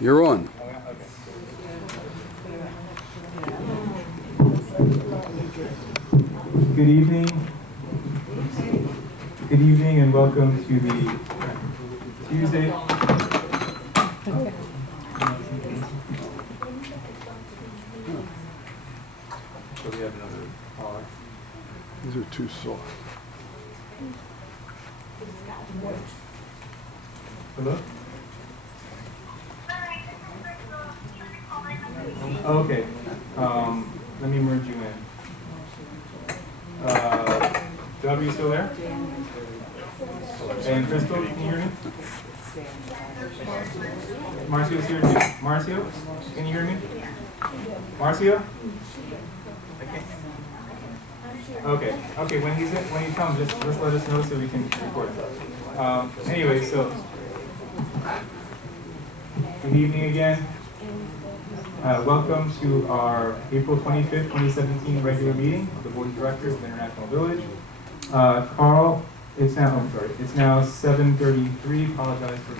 You're on. Good evening. Good evening and welcome to the Tuesday. So we have another caller. These are too soft. Hello? Okay. Let me merge you in. Dub, are you still there? And Crystal, can you hear me? Marcio's here too. Marcio, can you hear me? Marcio? Okay. Okay. When he comes, just let us know so we can record. Anyway, so good evening again. Welcome to our April 25th, 2017 regular meeting of the Board of Directors of International Village. Carl, it's now 7:33. Apologize for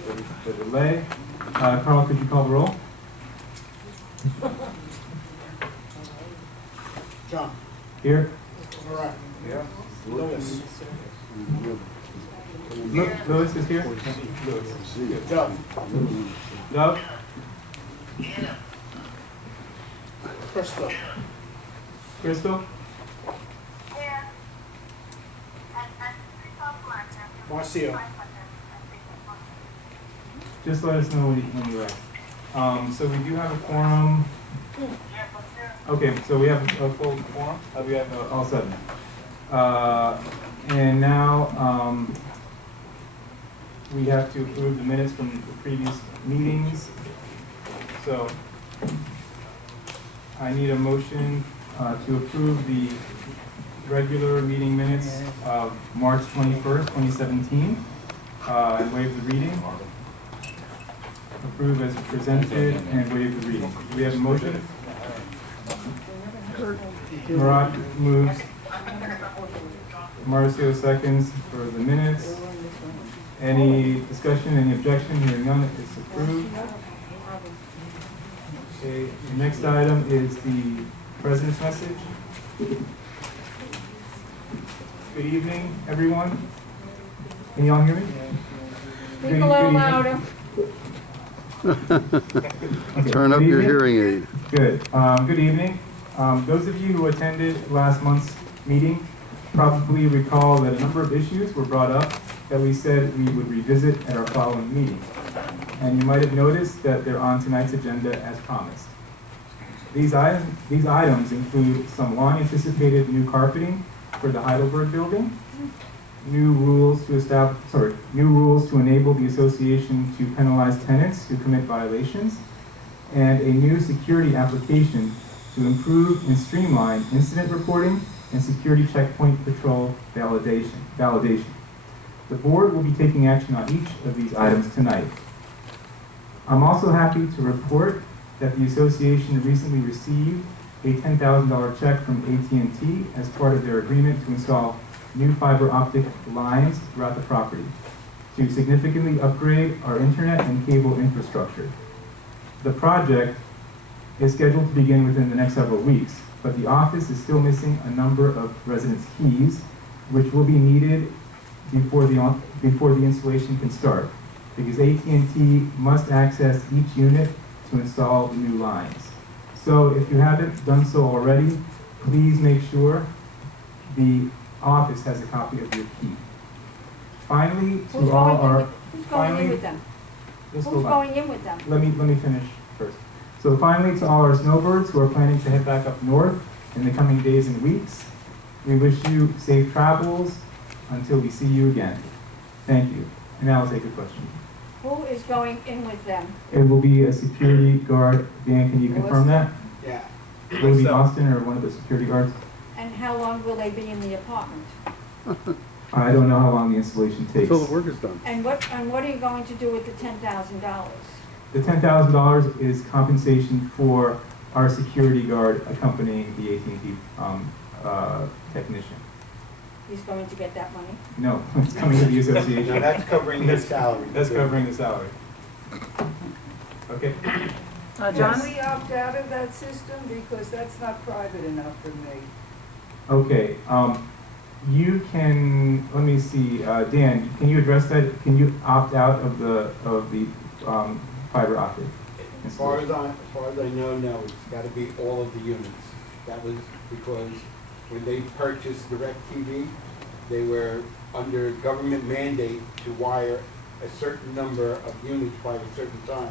the delay. Carl, could you call the roll? John. Here. Correct. Yeah. Lewis. Lewis is here. Lewis. Doug. Dove. Crystal. Crystal. Marcio. Just let us know when you're ready. So we do have a quorum. Okay, so we have a full quorum. We have all seven. And now we have to approve the minutes from the previous meetings. So I need a motion to approve the regular meeting minutes of March 21st, 2017, and waive the reading. Approve as presented and waive the reading. Do we have a motion? Murat moves. Marcio seconds for the minutes. Any discussion, any objection? Hearing none, it's approved. Okay, the next item is the President's message. Good evening, everyone. Can y'all hear me? Speak a little louder. Okay, Turn up good your evening. hearing aid. Good. Good evening. Those of you who attended last month's meeting probably recall that a number of issues were brought up that we said we would revisit at our following meeting. And you might have noticed that they're on tonight's agenda as promised. These items include some long-anticipated new carpeting for the Heidelberg building, new rules to enable the association to penalize tenants who commit violations, and a new security application to improve and streamline incident reporting and security checkpoint patrol validation. The board will be taking action on each of these items tonight. I'm also happy to report that the association recently received a $10,000 check from AT&T as part of their agreement to install new fiber optic lines throughout the property to significantly upgrade our internet and cable infrastructure. The project is scheduled to begin within the next several weeks, but the office is still missing a number of residents' keys, which will be needed before the installation can start, because AT&T must access each unit to install the new lines. So if you haven't done so already, please make sure the office has a copy of your key. Finally, Who's to all our going in with them? Let's Who's go back. going in with them? Let me finish first. So finally, to all our snowbirds who are planning to head back up north in the coming days and weeks, we wish you safe travels until we see you again. Thank you. And now I'll take a question. Who is going in with them? It will be a security guard. Dan, can you confirm that? Yeah. Will it be Austin or one of the security guards? And how long will they be in the apartment? I don't know how long the installation takes. Until the work is done. And what are you going to do with the $10,000? The $10,000 is compensation for our security guard accompanying the AT&T technician. He's going to get that money? No, it's coming to the association. No, that's covering his salary. That's covering the salary. Okay? John? Yes. Can we opt out of that system, because that's not private enough for me? Okay, you can, let me see, Dan, can you address that? Can you opt out of the fiber optic? As far as I know, no, it's gotta be all of the units. That was because when they purchased DirecTV, they were under government mandate to wire a certain number of units by a certain time.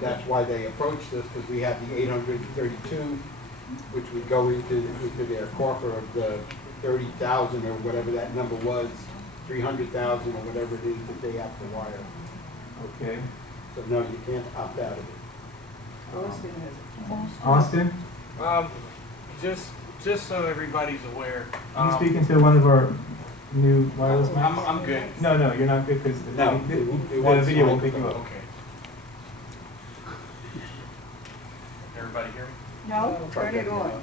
That's why they approached us, because we have the 832, which would go into their coffer of the 30,000 or whatever that number was, 300,000 or whatever it is that they have to wire. Okay. So no, you can't opt out of it. Austin has it. Austin, Just so everybody's aware. are you speaking to one of our new wireless mics? I'm good. No, you're not good, because No, the it won't video won't slide. pick you up. Okay. Everybody hear me? No? Turn it on.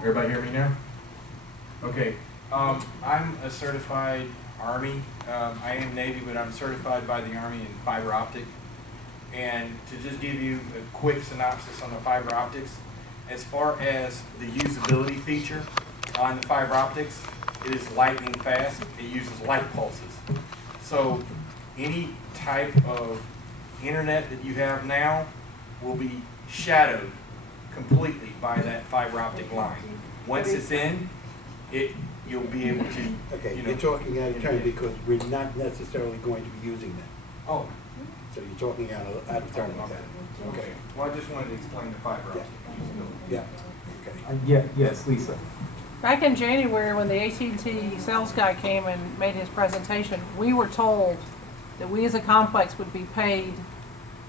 Everybody hear me now? Okay. I'm a certified Army. I am Navy, but I'm certified by the Army in fiber optic. And to just give you a quick synopsis on the fiber optics, as far as the usability feature on the fiber optics, it is lightning fast. It uses light pulses. So any type of internet that you have now will be shadowed completely by that fiber optic line. Once it's in, you'll be able to, Okay, you know. you're talking out of turn because we're not necessarily going to be using that. Oh, So you're talking out of turn with that. okay. Well, I just wanted to explain the fiber optic usability. Yeah, okay. Yes, Lisa. Back in January, when the AT&T sales guy came and made his presentation, we were told that we as a complex would be paid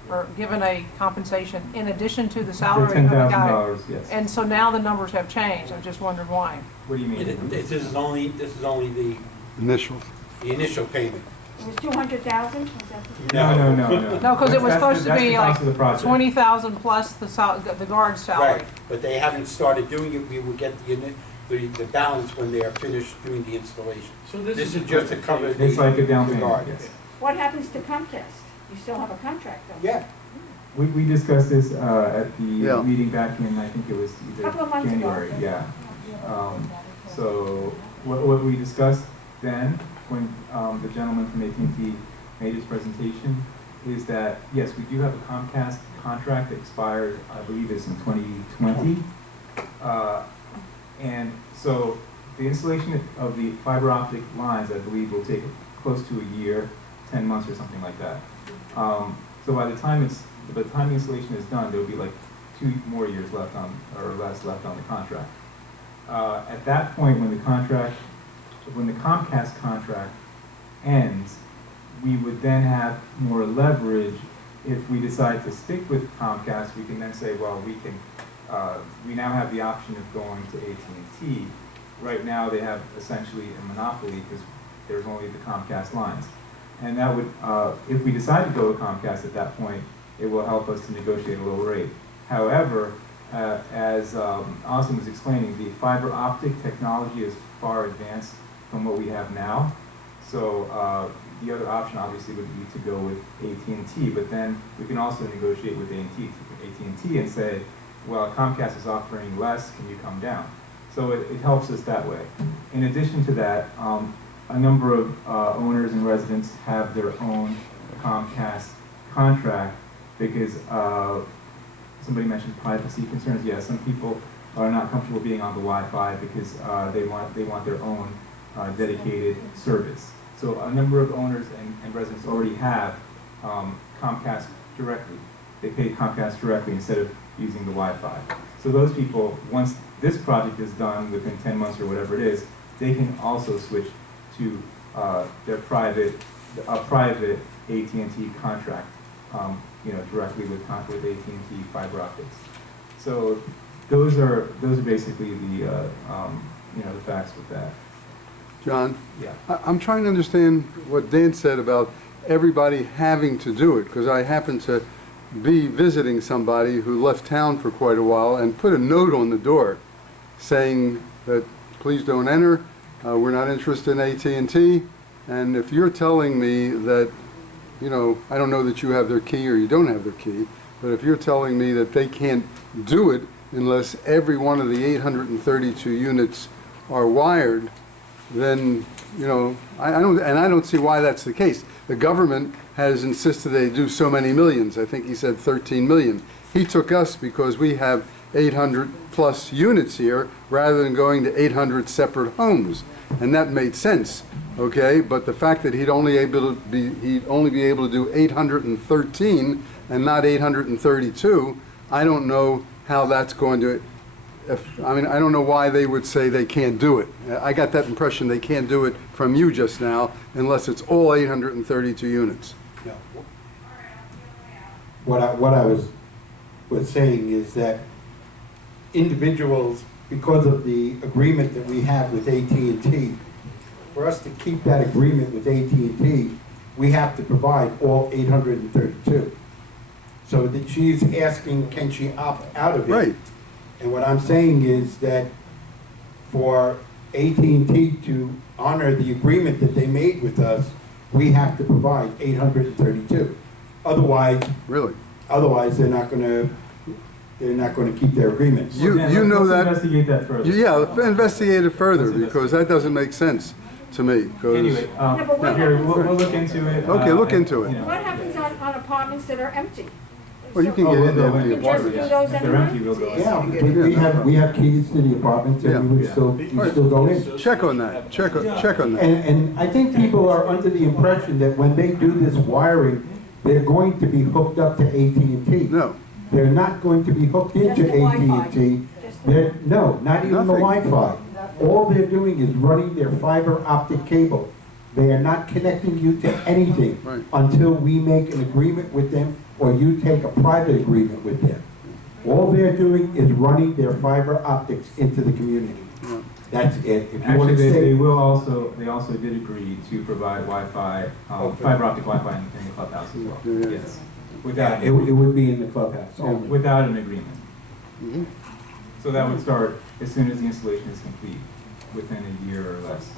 or given a compensation in addition to the salary of the guy. $10,000, yes. And so now the numbers have changed. I'm just wondering why. What do you mean? This is only the Initial. initial payment. It was 200,000? Was that the- No. No, because it was That's supposed to the be cost like of the project. 20,000 plus the guard's salary. Right, but they haven't started doing it. We will get the balance when they are finished doing the installation. So This is just to cover the. It's like a down the payment, guard. yes. What happens to Comcast? You still have a contract, don't you? Yeah, We discussed this at the Yeah. meeting back in, I think it was Couple of either months ago. January, yeah. So what we discussed then, when the gentleman from AT&T made his presentation, is that, yes, we do have a Comcast contract that expires, I believe it's in 2020. And so the installation of the fiber optic lines, I believe, will take close to a year, 10 months or something like that. So by the time the installation is done, there'll be like 2 more years left on, or less left on the contract. At that point, when the Comcast contract ends, we would then have more leverage. If we decide to stick with Comcast, we can then say, well, we now have the option of going to AT&T. Right now, they have essentially a monopoly because there's only the Comcast lines. And that would, if we decide to go to Comcast at that point, it will help us to negotiate a lower rate. However, as Austin was explaining, the fiber optic technology is far advanced from what we have now. So the other option obviously would be to go with AT&T, but then we can also negotiate with AT&T and say, well, Comcast is offering less, can you come down? So it helps us that way. In addition to that, a number of owners and residents have their own Comcast contract because somebody mentioned privacy concerns. Yeah, some people are not comfortable being on the Wi-Fi because they want their own dedicated service. So a number of owners and residents already have Comcast directly. They pay Comcast directly instead of using the Wi-Fi. So those people, once this project is done within 10 months or whatever it is, they can also switch to their private AT&T contract, directly with AT&T fiber optics. So those are basically the the facts with that. John, Yeah. I'm trying to understand what Dan said about everybody having to do it, because I happen to be visiting somebody who left town for quite a while and put a note on the door saying that please don't enter, we're not interested in AT&T, and if you're telling me that you know, I don't know that you have their key or you don't have their key, but if you're telling me that they can't do it unless every one of the 832 units are wired, then, you know, I don't see why that's the case. The government has insisted they do so many millions. I think he said 13 million. He took us because we have 800 plus units here rather than going to 800 separate homes. And that made sense, okay? But the fact that he'd only be able to do 813 and not 832, I don't know how that's going to, I mean, I don't know why they would say they can't do it. I got that impression they can't do it from you just now unless it's all 832 units. No. What I was saying is that individuals, because of the agreement that we have with AT&T, for us to keep that agreement with AT&T, we have to provide all 832. So that she's asking, can she opt out of it? Right. And what I'm saying is that for AT&T to honor the agreement that they made with us, we have to provide 832. Otherwise, Really? they're not going to keep their agreements. You Dan, know let's that- investigate that further. Yeah, investigate it further Let's because that doesn't make sense to me. 'Cause- Anyway, No, but what here, happens- we'll look into it. Okay, look and, into it. you know. What happens on apartments that are empty? Well, you can Oh, get we'll into go empty in. You just apartments. do those If they're anyway? empty, we'll go in. Yeah, we have keys to the apartments and we would Yeah. still go in. Check on that, check on that. And I think people are under the impression that when they do this wiring, they're going to be hooked up to AT&T. No, They're not going to be hooked into Just the Wi-Fi. AT&T. Just- No, not even the Nothing. Wi-Fi. All they're doing is running their fiber optic cable. They are not connecting you to anything Right. until we make an agreement with them or you take a private agreement with them. All they're doing is running their fiber optics into the community. Yeah. That's it. If you want Actually, to they say, also did agree to provide Wi-Fi, fiber optic Wi-Fi in the clubhouse as well. Yeah. Yes. yeah, Without, it would be in the clubhouse only. without an agreement. Mhm. So that would start as soon as the installation is complete, within a year or less.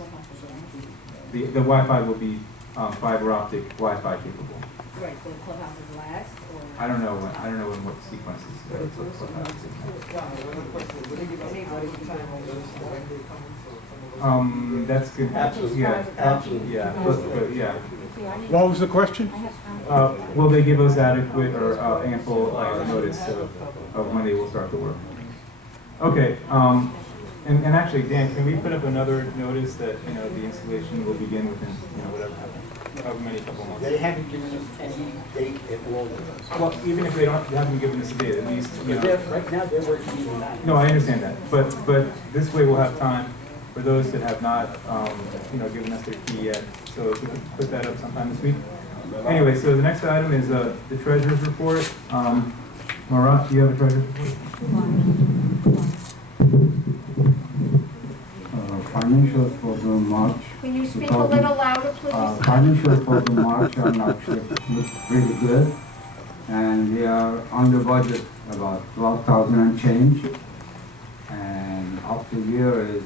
The Wi-Fi will be fiber optic Wi-Fi capable. Right, the clubhouse is last, or? I don't know when what sequence is. That's good. Absolutely. Yeah, Absolutely. yeah, but yeah. What was the question? Will they give us adequate or ample notice of when they will start the work? Okay, and actually, Dan, can we put up another notice that, you know, the installation will begin within, you know, whatever, however many couple months? They haven't given us any date at all. Well, even if they haven't given us a date, at least, you know. Right now, they're working even that. No, I understand that, but this way we'll have time for those that have not, you know, given us their key yet. So if we could put that up sometime this week. Anyway, so the next item is the treasurer's report. Marat, do you have a treasurer's report? Financials for the March. Can you speak a little louder, please? Financials for the March are actually look pretty good, and we are under budget about 12,000 and change, and up to year is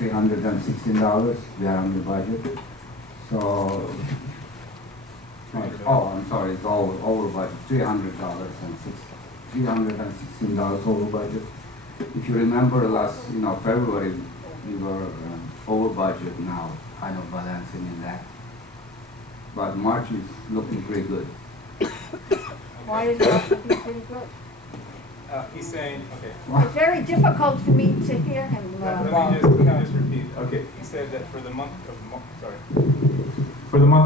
$316. We are under budget. So, I'm sorry, it's over budget. $316 over budget. If you remember last, February, we were over budget now, kind of balancing in that. But March is looking pretty good. Why is that looking pretty good? He's saying, okay. It's very difficult for me to hear him. Let me just repeat. Okay, he said that for the month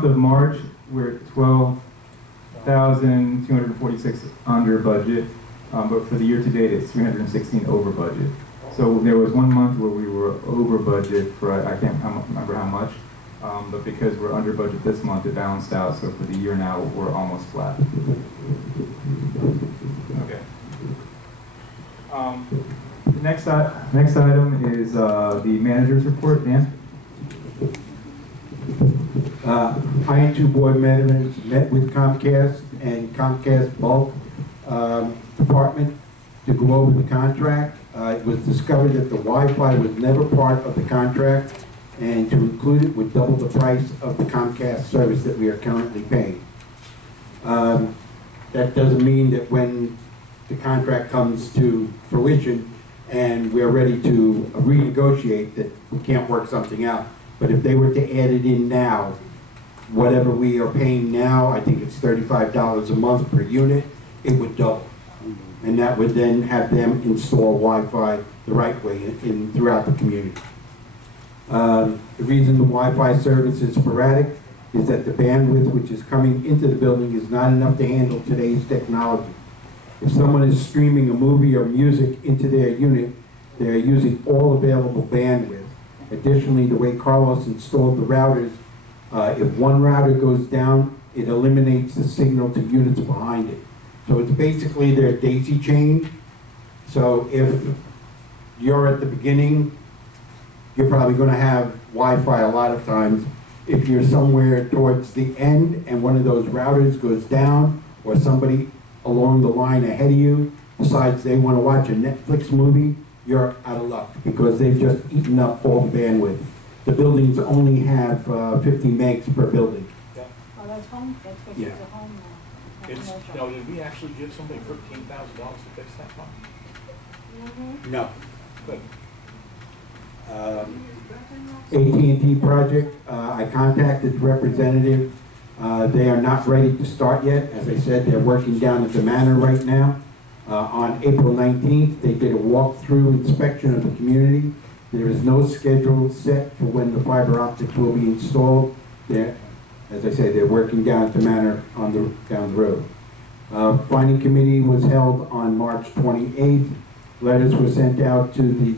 of March, we're at 12,246 under budget, but for the year to date, it's 316 over budget. So there was 1 month where we were over budget for I can't remember how much, but because we're under budget this month, it balanced out. So for the year now, we're almost flat. Okay. Next item is the manager's report. Dan? IN2 board members met with Comcast and Comcast bulk department to go over the contract. It was discovered that the Wi-Fi was never part of the contract. and to include it would double the price of the Comcast service that we are currently paying. That doesn't mean that when the contract comes to fruition and we're ready to renegotiate that we can't work something out. But if they were to add it in now, whatever we are paying now, I think it's $35 a month per unit, it would double. And that would then have them install Wi-Fi the right way throughout the community. The reason the Wi-Fi service is sporadic is that the bandwidth which is coming into the building is not enough to handle today's technology. If someone is streaming a movie or music into their unit, they are using all available bandwidth. Additionally, the way Carlos installed the routers, if one router goes down, it eliminates the signal to units behind it. So it's basically their daisy chain. So if you're at the beginning, you're probably going to have Wi-Fi a lot of times. If you're somewhere towards the end and one of those routers goes down, or somebody along the line ahead of you decides they want to watch a Netflix movie, you're out of luck because they've just eaten up all the bandwidth. The buildings only have 50 megs per building. Oh, that's home, that's what Yeah. it's a home now. It's, now, did we actually give somebody $13,000 to fix that problem? No. Good. AT&T project, I contacted the representative. They are not ready to start yet. As I said, they're working down at the Manor right now. On April 19th, they did a walkthrough inspection of the community. There is no schedule set for when the fiber optics will be installed. As I say, they're working down at the Manor down the road. Planning committee was held on March 28th. Letters were sent out to the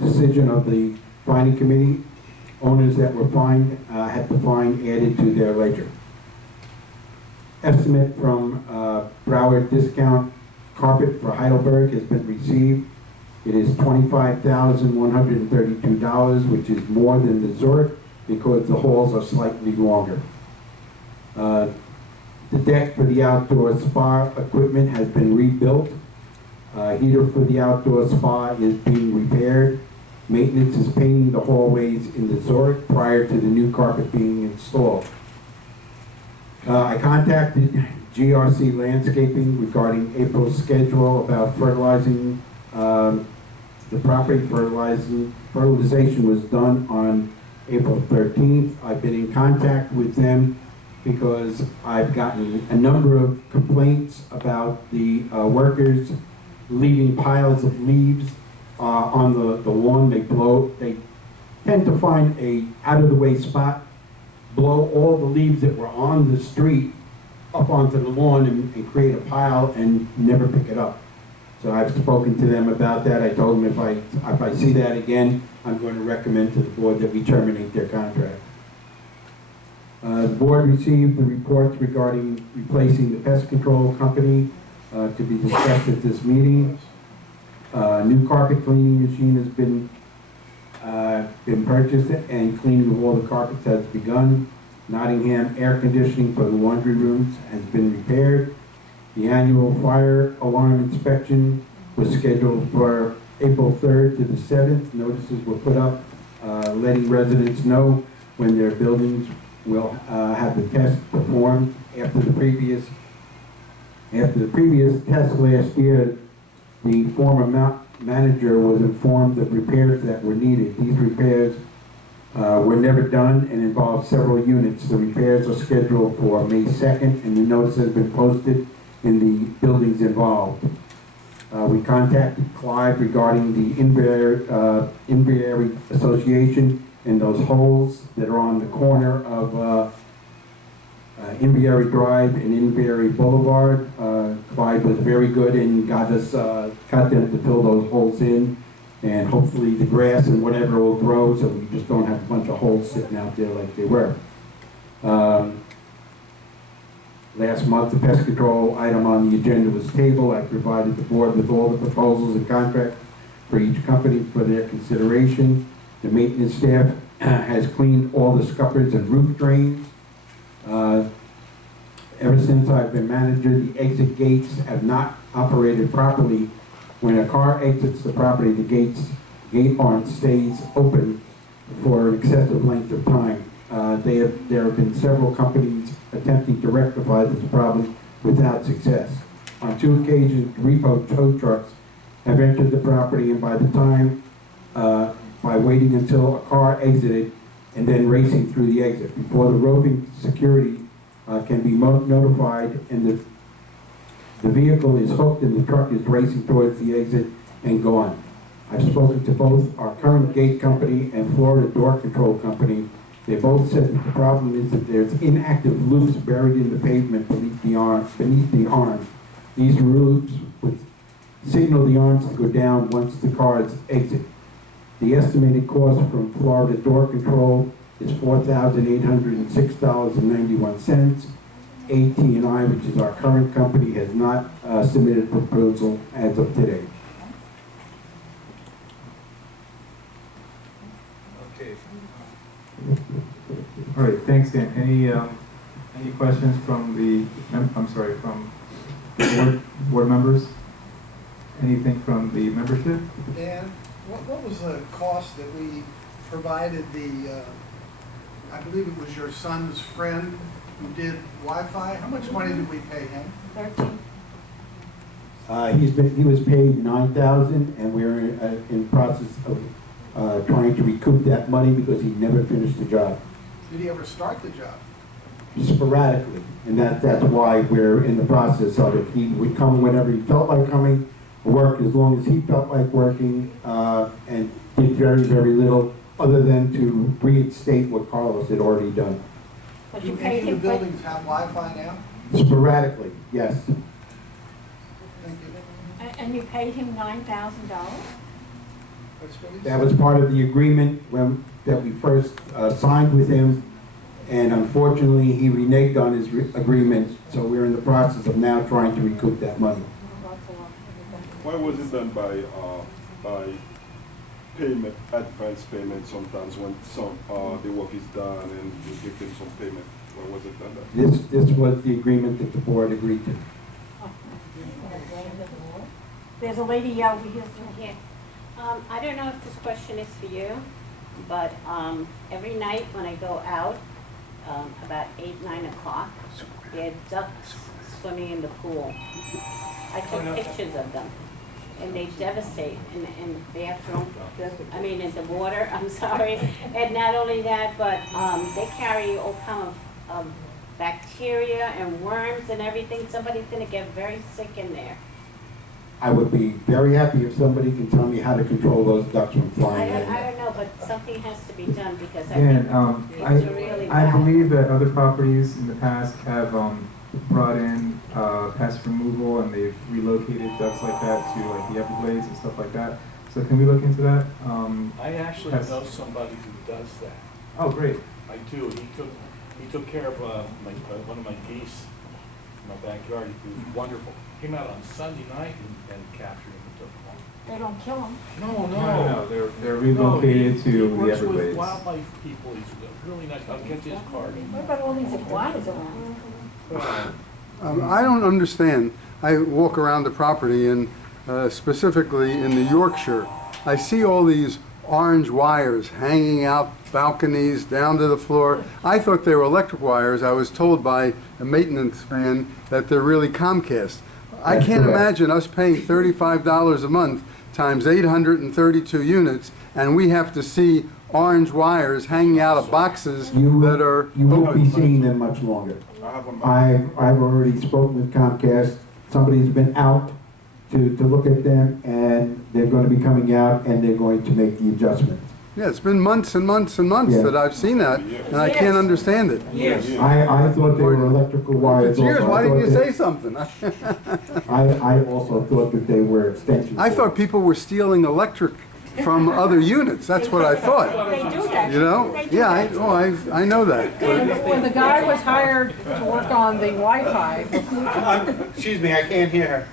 decision of the planning committee. Owners that were fined had the fine added to their ledger. Estimate from Broward Discount Carpet for Heidelberg has been received. It is $25,132, which is more than the Zurich because the halls are slightly longer. The deck for the outdoor spa equipment has been rebuilt. Heater for the outdoor spa is being repaired. Maintenance is painting the hallways in the Zurich prior to the new carpet being installed. I contacted GRC Landscaping regarding April's schedule about fertilizing the property. Fertilization was done on April 13th. I've been in contact with them because I've gotten a number of complaints about the workers leaving piles of leaves on the lawn. They tend to find a out-of-the-way spot, blow all the leaves that were on the street up onto the lawn and create a pile and never pick it up. So I've spoken to them about that. I told them if I see that again, I'm going to recommend to the board that we terminate their contract. The board received the reports regarding replacing the pest control company to be discussed at this meeting. New carpet cleaning machine has been purchased and cleaning of all the carpets has begun. Nottingham air conditioning for the laundry rooms has been repaired. The annual fire alarm inspection was scheduled for April 3rd to the 7th. Notices were put up letting residents know when their buildings will have the test performed. After the previous test last year, the former manager was informed of repairs that were needed. These repairs were never done and involved several units. The repairs are scheduled for May 2nd, and the notice has been posted in the buildings involved. We contacted Clive regarding the Inverary Association and those holes that are on the corner of Inverary Drive and Inverary Boulevard. Clive was very good and got them to fill those holes in, and hopefully the grass and whatever will grow so we just don't have a bunch of holes sitting out there like they were. Last month, the pest control item on the agenda was tabled. I provided the board with all the proposals and contracts for each company for their consideration. The maintenance staff has cleaned all the scuppers and roof drains. Ever since I've been manager, the exit gates have not operated properly. When a car exits the property, the gate arm stays open for an excessive length of time. There have been several companies attempting to rectify this problem without success. On 2 occasions, repo tow trucks have entered the property, and by the time, by waiting until a car exited and then racing through the exit, before the roving security can be notified, and the vehicle is hooked and the truck is racing towards the exit and gone. I've spoken to both our current gate company and Florida Door Control Company. They both said that the problem is that there's inactive loops buried in the pavement beneath the arm. These loops would signal the arms to go down once the cars exit. The estimated cost from Florida Door Control is $4,806.91. AT&I, which is our current company, has not submitted a proposal as of today. Okay. All right, thanks, Dan. Any questions from from the board members? Anything from the membership? Dan, what was the cost that we provided I believe it was your son's friend who did Wi-Fi? How much money did we pay him? 13. He was paid $9,000, and we're in process of trying to recoup that money because he never finished the job. Did he ever start the job? Sporadically, and that's why we're in the process of it. He would come whenever he felt like coming, work as long as he felt like working, and did very, very little other than to reinstate what Carlos had already done. But Do you any paid of the him, buildings have Wi-Fi now? Sporadically, yes. Thank you. and you paid him $9,000? That's what he That said. was part of the agreement that we first signed with him, and unfortunately, he reneged on his agreement, so we're in the process of now trying to recoup that money. Why was it done by payment, advance payment sometimes when the work is done and you give them some payment? Why was it done that? This was the agreement that the board agreed to. There's a lady over here. Yeah. I don't know if this question is for you, but every night when I go out, about 8, 9 o'clock, there are ducks swimming in the pool. I took pictures of them, and they devastate in the bathroom, in the water, I'm sorry. And not only that, but they carry all kind of bacteria and worms and everything. Somebody's gonna get very sick in there. I would be very happy if somebody can tell me how to control those ducks from flying in. I don't know, but something has to be done because I Dan, think it's really I bad. believe that other properties in the past have brought in pest removal, and they've relocated ducks like that to like the Everglades and stuff like that. So can we look into that? I actually Pest- know somebody who does that. Oh, great. I do. He took care of one of my geese in my backyard. He was wonderful. Came out on Sunday night and captured him and took him home. They don't kill them. No. They're relocated to He the works with Everglades. wildlife people. He's really nice. I'll get you his card. What about all these iguanas around? I don't understand. I walk around the property, and specifically in the Yorkshire, I see all these orange wires hanging out balconies down to the floor. I thought they were electric wires. I was told by a maintenance man that they're really Comcast. I can't imagine us paying $35 a month times 832 units, and we have to see orange wires hanging out of boxes that are You won't be open. seeing them much longer. I have one. I've already spoken with Comcast. Somebody's been out to look at them, and they're going to be coming out, and they're going to make the adjustments. Yeah, it's been months and months and months Yeah. that I've seen that, and I can't understand it. I thought they were electrical If wires. it's yours, also. why I didn't you thought say something? I also thought that they were extensions. I thought people were stealing electric from other units. That's what I thought. They do that. You know? Yeah, I know that. When the guy was hired to work on the Wi-Fi, Excuse me, I can't hear her.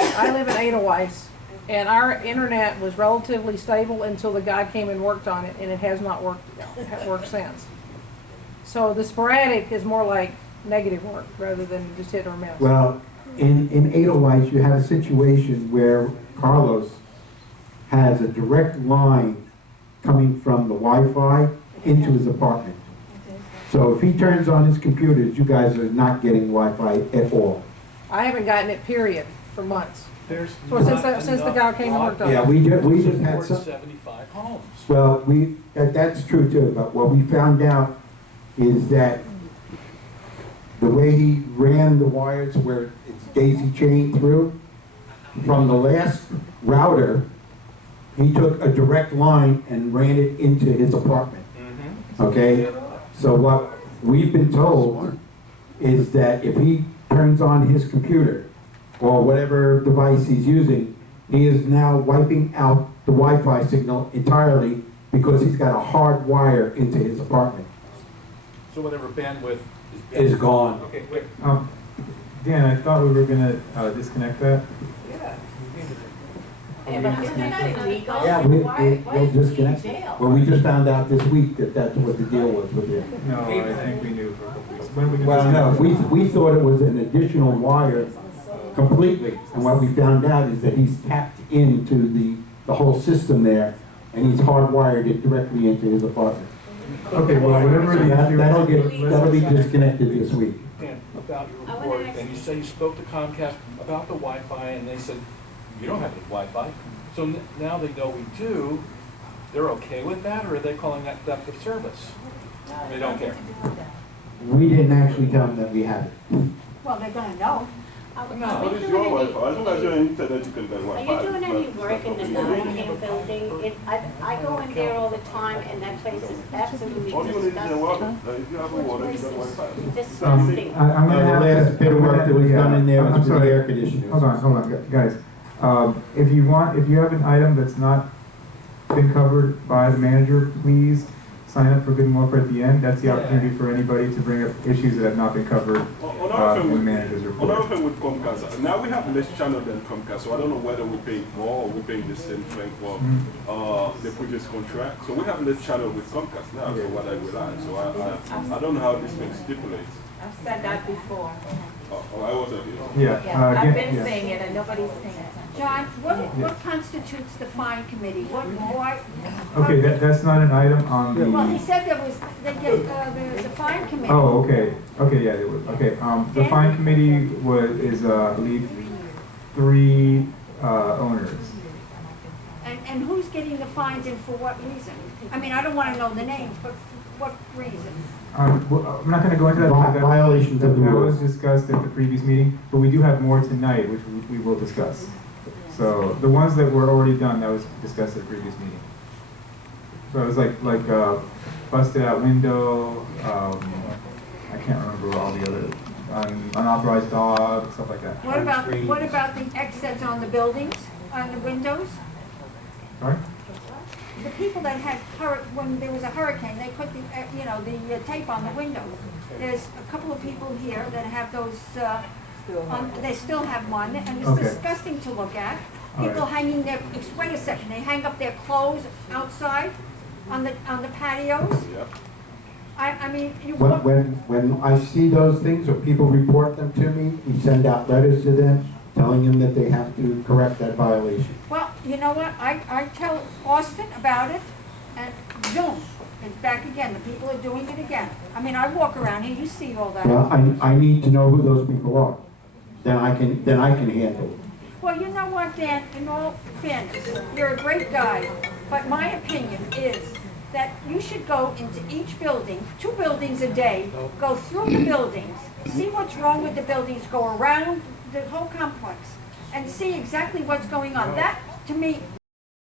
I live in Edelweiss, and our internet was relatively stable until the guy came and worked on it, and it has not worked since. So the sporadic is more like negative work rather than just hit or miss. Well, in Edelweiss, you have a situation where Carlos has a direct line coming from the Wi-Fi into his apartment. So if he turns on his computers, you guys are not getting Wi-Fi at all. I haven't gotten it, period, for months. There's So since the guy came and worked on it. Yeah, we just had Support some, 75 homes. well, that's true too, but what we found out is that the way he ran the wires where it's daisy chained through, from the last router, he took a direct line and ran it into his apartment. Okay? So what we've been told is that if he turns on his computer or whatever device he's using, he is now wiping out the Wi-Fi signal entirely because he's got a hard wire into his apartment. So whatever bandwidth Is gone. Okay, wait. Dan, I thought we were gonna disconnect that. Yeah, but isn't that illegal? Yeah, we'll disconnect it. Well, we just found out this week that that's what the deal was with it. No, I think we knew for a couple weeks. When we can Well, no, disconnect we thought it was an additional wire completely. And what we found out is that he's tapped into the whole system there, and he's hardwired it directly into his apartment. Okay, well, whatever So the issue. that'll be disconnected this week. Dan, about your I wanna report, ask- and you say you spoke to Comcast about the Wi-Fi, and they said, you don't have any Wi-Fi. So now they know we do, they're okay with that, or are they calling that theft of service? They don't care. We didn't actually tell them that we had it. Well, they're gonna know. What is your Wi-Fi? As long as you're on internet, you can get Are Wi-Fi. you doing any work in the Nottingham building? I go in there all the time, and that place is absolutely All you need is the water. disgusting. If you have water, you get Wi-Fi. Disgusting. I'm gonna The have last to- bit of work that was done in there I'm was for the sorry. air conditioners. Hold on, guys. If you have an item that's not been covered by the manager, please sign up for Good and Welfare at the end. That's the opportunity for anybody to bring up issues that have not been covered in the manager's report. Another thing with Comcast, now we have less channel than Comcast, so I don't know whether we pay more or we pay the same thing for the previous contract. So we have less channel with Comcast now, so what I realize. So I don't know how this thing stipulates. I've said that before. Oh, I wasn't here. Yeah. I've been yeah. saying it and nobody's saying it. John, what constitutes the fine committee? Why? Okay, that's not an item on the. Well, he said there was a fine committee. Oh, okay. Okay, yeah, there was. Okay, the fine committee is, I believe, 3 owners. And who's getting the fines and for what reason? I mean, I don't wanna know the names, but for what reason? Well, I'm not gonna go into that. because that- Violations of the That rules. was discussed at the previous meeting, but we do have more tonight, which we will discuss. So the ones that were already done, that was discussed at the previous meeting. So it was like busted out window, I can't remember all the other, unauthorized dog, stuff like that. What about the exits on the buildings, on the windows? Sorry? The people that had, when there was a hurricane, they put the tape on the windows. There's a couple of people here that have those, they still have one, and it's Okay. disgusting to look at. All People right. hanging their, wait a second, they hang up their clothes outside on the patios? Yep. I mean, you walk. When I see those things or people report them to me, we send out letters to them telling them that they have to correct that violation. Well, you know what, I tell Austin about it, and boom, it's back again, the people are doing it again. I mean, I walk around here, you see all that. Well, I need to know who those people are. Then I can handle it. Well, you know what, Dan, in all fairness, you're a great guy, but my opinion is that you should go into each building, 2 buildings a day, go through the buildings, see what's wrong with the buildings, go around the whole complex, and see exactly what's going on. That, to me,